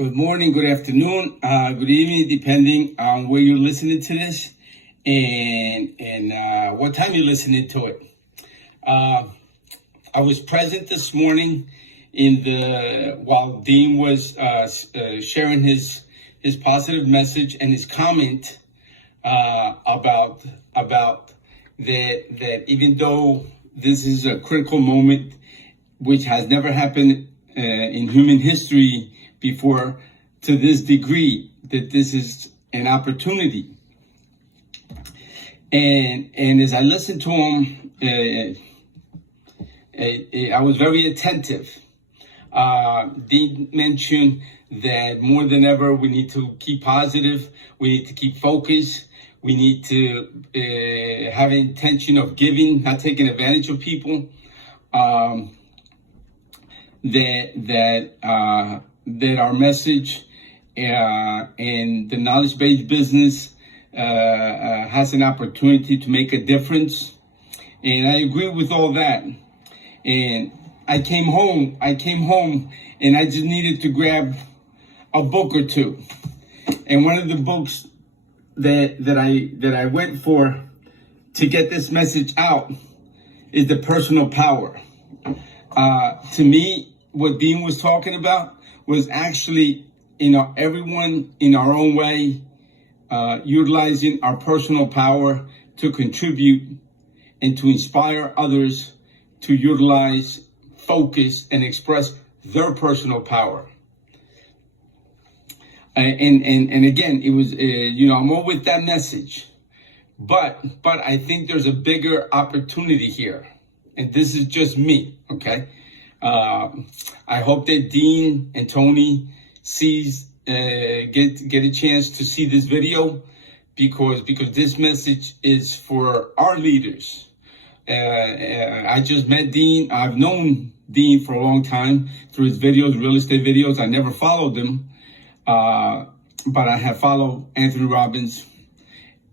Good morning, good afternoon, good evening, depending on where you're listening to this and what time you're listening to it. I was present this morning while Dean was sharing his positive message and his comment about that even though this is a critical moment which has never happened in human history before to this degree, that this is an opportunity. And as I listened to him, I was very attentive. Dean mentioned that more than ever, we need to keep positive. We need to keep focused. We need to have an intention of giving, not taking advantage of people. That our message and the knowledge-based business has an opportunity to make a difference. And I agree with all that. And I came home and I just needed to grab a book or two. And one of the books that I went for to get this message out is The Personal Power. To me, what Dean was talking about was actually, everyone in our own way, utilizing our personal power to contribute and to inspire others to utilize, focus, and express their personal power. And again, it was, I'm all with that message, but I think there's a bigger opportunity here, and this is just me, okay? I hope that Dean and Tony get a chance to see this video because this message is for our leaders. I just met Dean. I've known Dean for a long time through his videos, real estate videos. I never followed them, but I have followed Anthony Robbins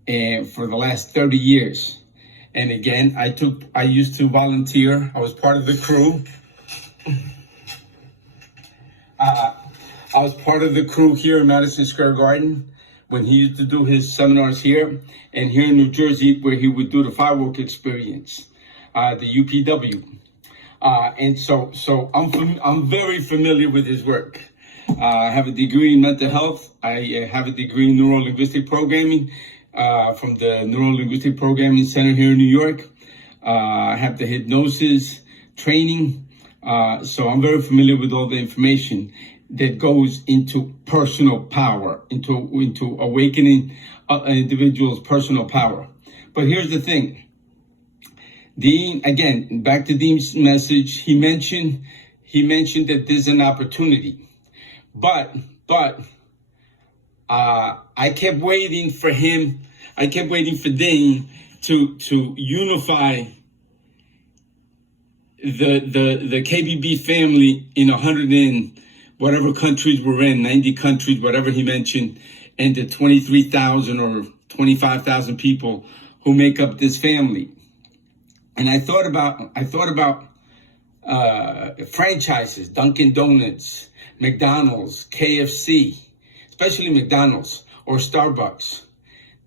for the last 30 years. And again, I used to volunteer. I was part of the crew. I was part of the crew here in Madison Square Garden when he used to do his seminars here, and here in New Jersey where he would do the firework experience, the UPW. And so I'm very familiar with his work. I have a degree in mental health. I have a degree in neuro-linguistic programming from the Neuro-Linguistic Programming Center here in New York. I have the hypnosis training. So I'm very familiar with all the information that goes into personal power, into awakening an individual's personal power. But here's the thing. Dean, again, back to Dean's message, he mentioned that there's an opportunity. But I kept waiting for him. I kept waiting for Dean to unify the KBB family in 100 and whatever countries we're in, 90 countries, whatever he mentioned, and the 23,000 or 25,000 people who make up this family. And I thought about franchises, Dunkin' Donuts, McDonald's, KFC, especially McDonald's or Starbucks.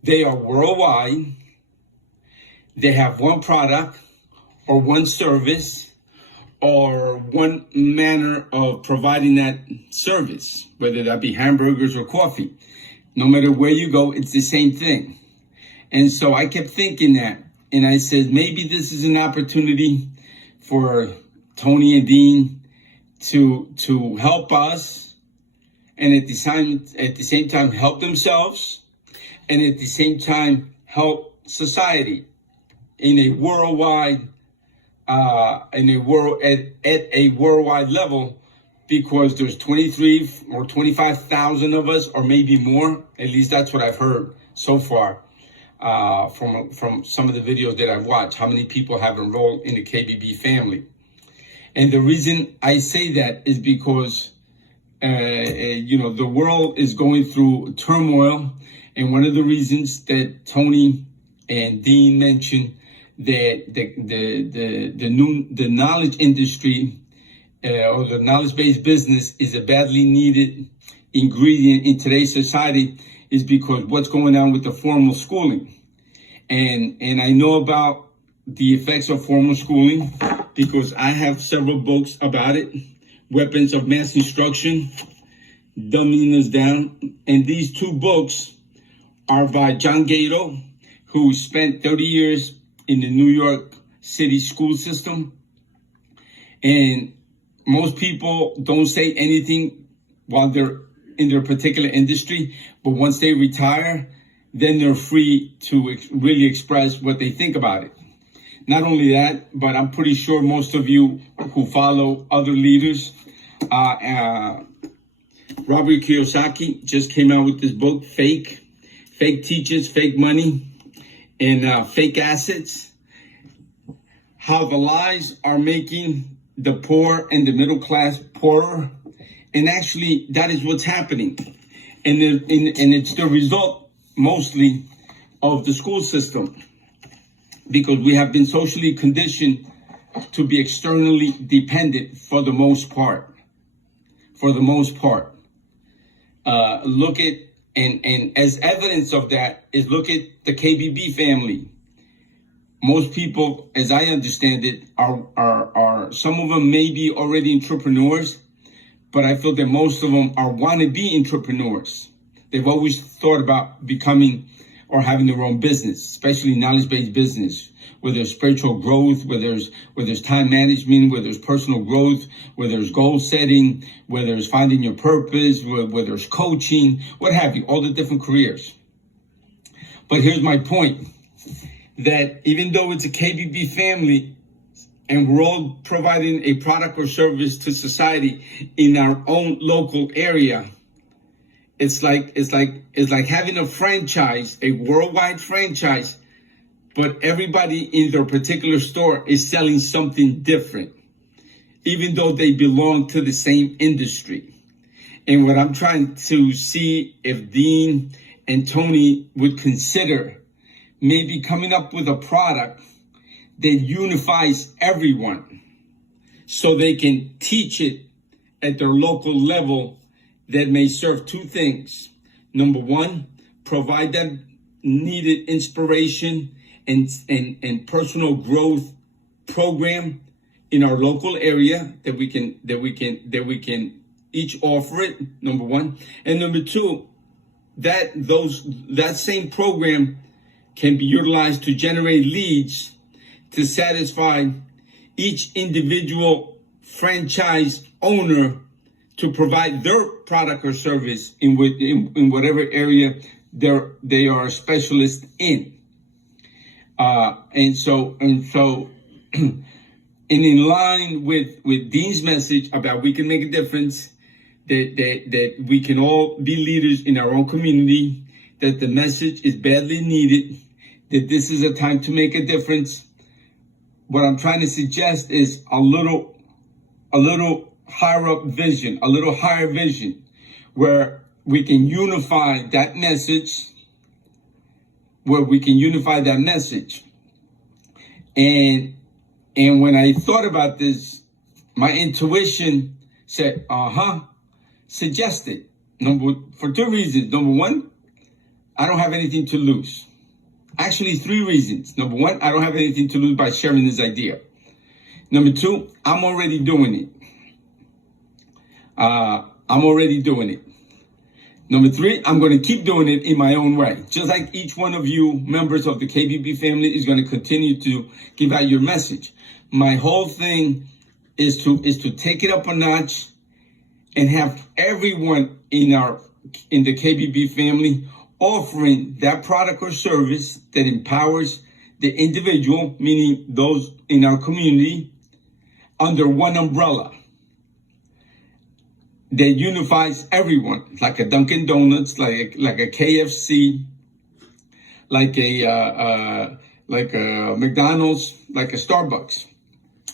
They are worldwide. They have one product or one service or one manner of providing that service, whether that be hamburgers or coffee. No matter where you go, it's the same thing. And so I kept thinking that, and I said, maybe this is an opportunity for Tony and Dean to help us, and at the same time help themselves, and at the same time help society in a worldwide at a worldwide level, because there's 23 or 25,000 of us, or maybe more. At least that's what I've heard so far from some of the videos that I've watched. How many people have enrolled in the KBB family? And the reason I say that is because the world is going through turmoil, and one of the reasons that Tony and Dean mentioned that the knowledge industry or the knowledge-based business is a badly needed ingredient in today's society is because what's going on with the formal schooling. And I know about the effects of formal schooling because I have several books about it. Weapons of Mass Instruction, Dumbing Us Down. And these two books are by John Gato, who spent 30 years in the New York City school system. And most people don't say anything while they're in their particular industry, but once they retire, then they're free to really express what they think about it. Not only that, but I'm pretty sure most of you who follow other leaders, Robert Kiyosaki just came out with this book, Fake Teachers, Fake Money, and Fake Assets. How the lies are making the poor and the middle class poorer. And actually, that is what's happening. And it's the result mostly of the school system, because we have been socially conditioned to be externally dependent for the most part. Look at, and as evidence of that is look at the KBB family. Most people, as I understand it, are some of them may be already entrepreneurs, but I feel that most of them are wannabe entrepreneurs. They've always thought about becoming or having their own business, especially knowledge-based business, where there's spiritual growth, where there's time management, where there's personal growth, where there's goal setting, where there's finding your purpose, where there's coaching, what have you, all the different careers. But here's my point, that even though it's a KBB family and we're all providing a product or service to society in our own local area, it's like having a franchise, a worldwide franchise, but everybody in their particular store is selling something different, even though they belong to the same industry. And what I'm trying to see if Dean and Tony would consider maybe coming up with a product that unifies everyone so they can teach it at their local level, that may serve two things. Number one, provide them needed inspiration and personal growth program in our local area that we can each offer it, number one. And number two, that same program can be utilized to generate leads to satisfy each individual franchise owner to provide their product or service in whatever area they are a specialist in. And so and in line with Dean's message about we can make a difference, that we can all be leaders in our own community, that the message is badly needed, that this is a time to make a difference. What I'm trying to suggest is a little higher vision, where we can unify that message, And when I thought about this, my intuition said, suggest it. For two reasons. Number one, I don't have anything to lose. Actually, three reasons. Number one, I don't have anything to lose by sharing this idea. Number two, I'm already doing it. Number three, I'm going to keep doing it in my own way. Just like each one of you members of the KBB family is going to continue to give out your message. My whole thing is to take it up a notch and have everyone in the KBB family offering that product or service that empowers the individual, meaning those in our community, under one umbrella that unifies everyone, like a Dunkin' Donuts, like a KFC, like a McDonald's, like a Starbucks,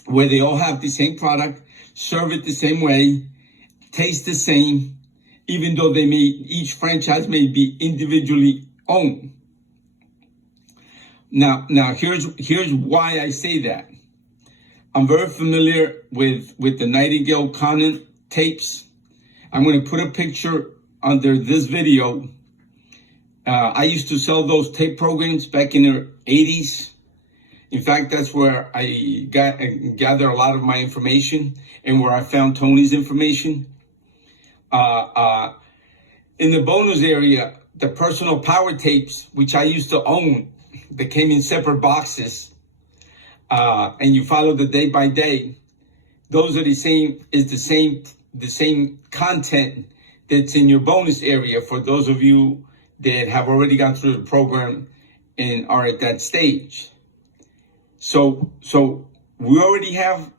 where they all have the same product, serve it the same way, taste the same, even though each franchise may be individually owned. Now here's why I say that. I'm very familiar with the Nightingale Conant tapes. I'm going to put a picture under this video. I used to sell those tape programs back in the 80s. In fact, that's where I gather a lot of my information and where I found Tony's information. In the bonus area, the personal power tapes, which I used to own, they came in separate boxes, and you follow the day by day. Those are the same content that's in your bonus area for those of you that have already gone through the program and are at that stage. So we already have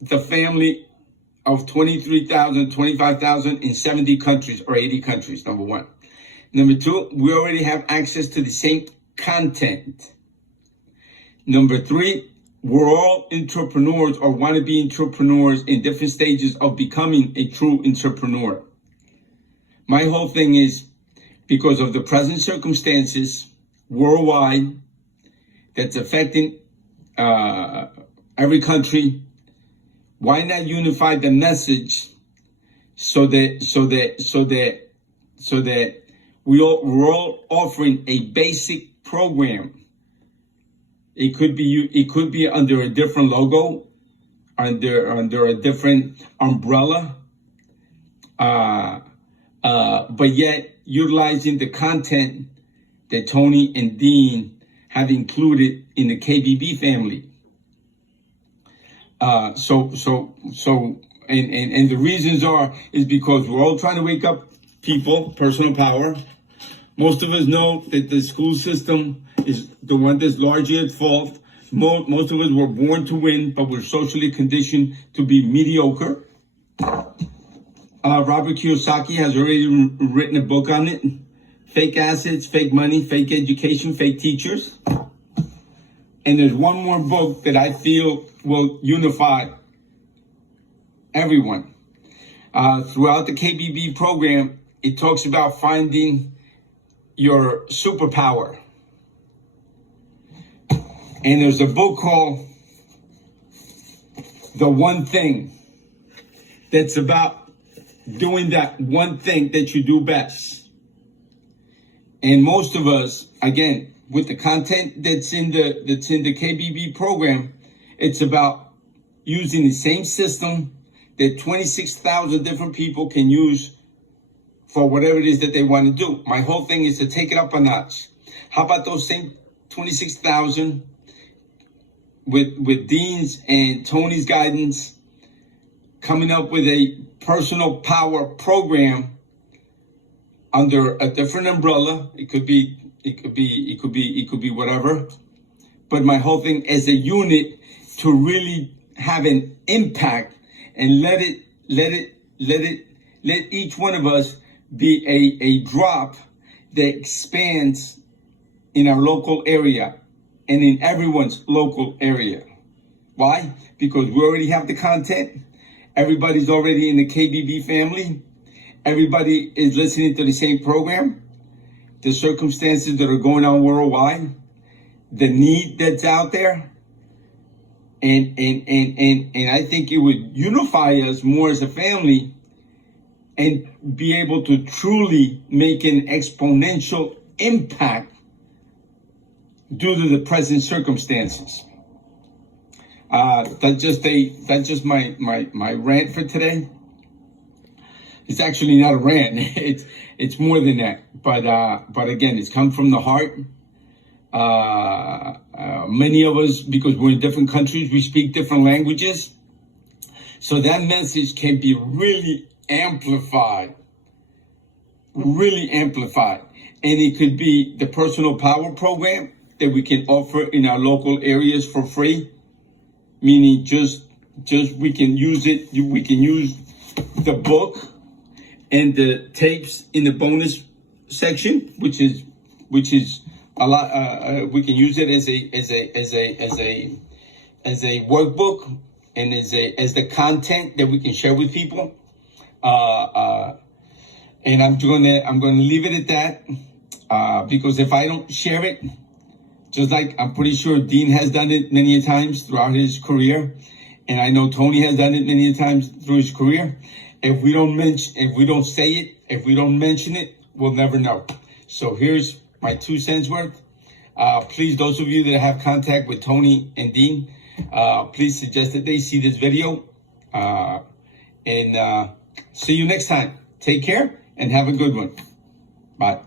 the family of 23,000, 25,000 in 70 countries or 80 countries, number one. Number two, we already have access to the same content. Number three, we're all entrepreneurs or want to be entrepreneurs in different stages of becoming a true entrepreneur. My whole thing is, because of the present circumstances worldwide that's affecting every country, why not unify the message so that we're all offering a basic program. It could be under a different logo, under a different umbrella, but yet utilizing the content that Tony and Dean have included in the KBB family. So the reasons is because we're all trying to wake up people, personal power. Most of us know that the school system is the one that's largely at fault. Most of us were born to win, but we're socially conditioned to be mediocre. Robert Kiyosaki has already written a book on it. Fake assets, fake money, fake education, fake teachers. And there's one more book that I feel will unify everyone. Throughout the KBB program, it talks about finding your superpower. And there's a book called The One Thing that's about doing that one thing that you do best. And most of us, again, with the content that's in the KBB program, it's about using the same system that 26,000 different people can use for whatever it is that they want to do. My whole thing is to take it up a notch. How about those same 26,000 with Dean's and Tony's guidance, coming up with a personal power program under a different umbrella? It could be whatever. But my whole thing as a unit to really have an impact and let each one of us be a drop that expands in our local area and in everyone's local area. Why? Because we already have the content. Everybody's already in the KBB family. Everybody is listening to the same program. The circumstances that are going on worldwide, the need that's out there. And I think it would unify us more as a family and be able to truly make an exponential impact due to the present circumstances. That's just my rant for today. It's actually not a rant. It's more than that. But again, it's come from the heart. Many of us, because we're in different countries, we speak different languages. So that message can be really amplified. And it could be the personal power program that we can offer in our local areas for free. Meaning just we can use it. We can use the book and the tapes in the bonus section, which is a lot. We can use it as a workbook and as the content that we can share with people. And I'm gonna leave it at that because if I don't share it, just like I'm pretty sure Dean has done it many times throughout his career, and I know Tony has done it many times through his career. If we don't say it, if we don't mention it, we'll never know. So here's my 2 cents worth. Please, those of you that have contact with Tony and Dean, please suggest that they see this video. And see you next time. Take care and have a good one. Bye.